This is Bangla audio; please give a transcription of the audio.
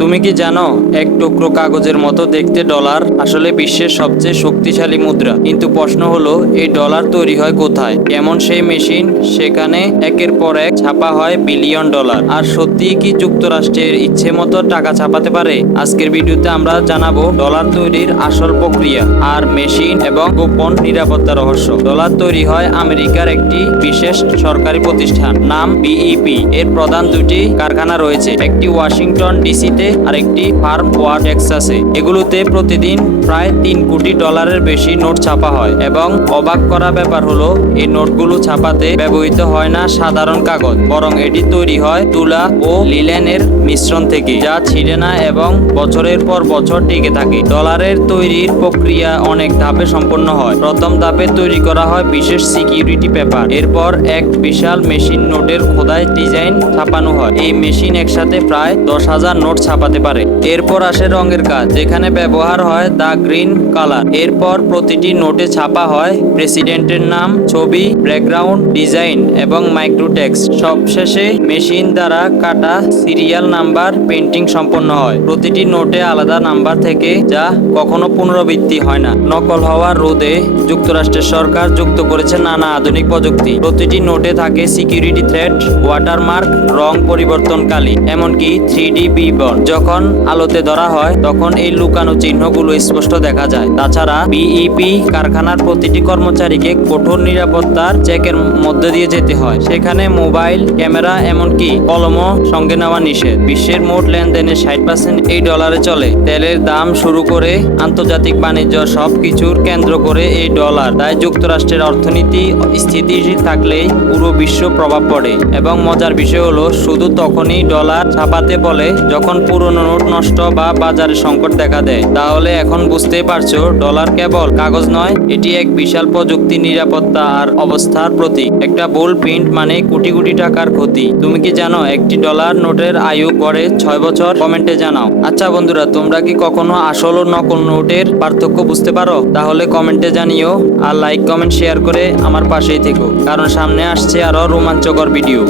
তুমি কি জানো এক টুকরো কাগজের মতো দেখতে ডলার আসলে বিশ্বের সবচেয়ে শক্তিশালী মুদ্রা। কিন্তু প্রশ্ন হলো এই ডলার তৈরি হয় কোথায়? কেমন সেই মেশিন সেখানে একের পর এক ছাপা হয় বিলিয়ন ডলার? আর সত্যি কি যুক্তরাষ্ট্রের ইচ্ছে মতো টাকা ছাপাতে পারে? আজকের ভিডিওতে আমরা জানাবো ডলার তৈরির আসল প্রক্রিয়া আর মেশিন এবং গোপন নিরাপত্তা রহস্য। ডলার তৈরি হয় আমেরিকার একটি বিশেষ সরকারি প্রতিষ্ঠান, নাম বিইপি। এর প্রধান দুটি কারখানা রয়েছে, একটি ওয়াশিংটন ডিসিতে আর একটি ফার্ম ওয়ার্ড টেক্সাসে। এগুলোতে প্রতিদিন প্রায় 3 কোটি ডলারের বেশি নোট ছাপা হয় এবং অবাক করা ব্যাপার হলো এই নোটগুলো ছাপাতে ব্যবহৃত হয় না সাধারণ কাগজ, বরং এটি তৈরি হয় তুলা ও লিলেনের মিশ্রণ থেকে, যা ছিঁড়ে না এবং বছরের পর বছর টিকে থাকে। ডলারের তৈরির প্রক্রিয়া অনেক ধাপে সম্পন্ন হয়। প্রথম ধাপে তৈরি করা হয় বিশেষ সিকিউরিটি পেপার। এরপর এক বিশাল মেশিন নোটের খোদাই ডিজাইন ছাপানো হয়। এই মেশিন একসাথে প্রায় 10,000 নোট ছাপাতে পারে। এরপর আসে রঙের কাজ, যেখানে ব্যবহার হয় দা গ্রিন কালার। এরপর প্রতিটি নোটে ছাপা হয় প্রেসিডেন্টের নাম, ছবি, ব্যাকগ্রাউন্ড ডিজাইন এবং মাইক্রোটেক্সট। সবশেষে মেশিন দ্বারা কাটা সিরিয়াল নাম্বার পেন্টিং সম্পন্ন হয় প্রতিটি নোটে আলাদা নাম্বার থেকে, যা কখনো পুনরাবৃত্তি হয় না। নকল হওয়ার রোধে যুক্তরাষ্ট্রের সরকার যুক্ত করেছে নানা আধুনিক প্রযুক্তি। প্রতিটি নোটে থাকে সিকিউরিটি থ্রেড, ওয়াটারমার্ক, রং পরিবর্তনকারী, এমনকি 3D বিবর্ণ। যখন আলোতে ধরা হয় তখন এই লুকানো চিহ্নগুলো স্পষ্ট দেখা যায়। তাছাড়া বিইপি কারখানার প্রতিটি কর্মচারীকে কঠোর নিরাপত্তার চেকের মধ্যে দিয়ে যেতে হয়। সেখানে মোবাইল, ক্যামেরা, এমনকি কলমও সঙ্গে নেওয়া নিষেধ। বিশ্বের মোট লেনদেনের 60% এই ডলারে চলে। তেলের দাম শুরু করে আন্তর্জাতিক বাণিজ্য সবকিছুর কেন্দ্র করে এই ডলার। তাই যুক্তরাষ্ট্রের অর্থনীতি স্থিতিশীল থাকলেই পুরো বিশ্ব প্রভাব পড়ে। এবং মজার বিষয় হলো শুধু তখনই ডলার ছাপাতে বলে যখন পুরনো নোট নষ্ট বা বাজারে সংকট দেখা দেয়। তাহলে এখন বুঝতেই পারছো ডলার কেবল কাগজ নয়, এটি এক বিশাল প্রযুক্তি, নিরাপত্তা আর অবস্থার প্রতীক। একটা ভুল প্রিন্ট মানে কোটি কোটি টাকার ক্ষতি। তুমি কি জানো একটি ডলার নোটের আয়ু গড়ে 6 বছর? কমেন্টে জানাও। আচ্ছা বন্ধুরা, তোমরা কি কখনো আসল ও নকল নোটের পার্থক্য বুঝতে পারো? তাহলে কমেন্টে জানিও আর লাইক, কমেন্ট, শেয়ার করে আমার পাশেই থেকো, কারণ সামনে আসছে আরো রোমাঞ্চকর ভিডিও।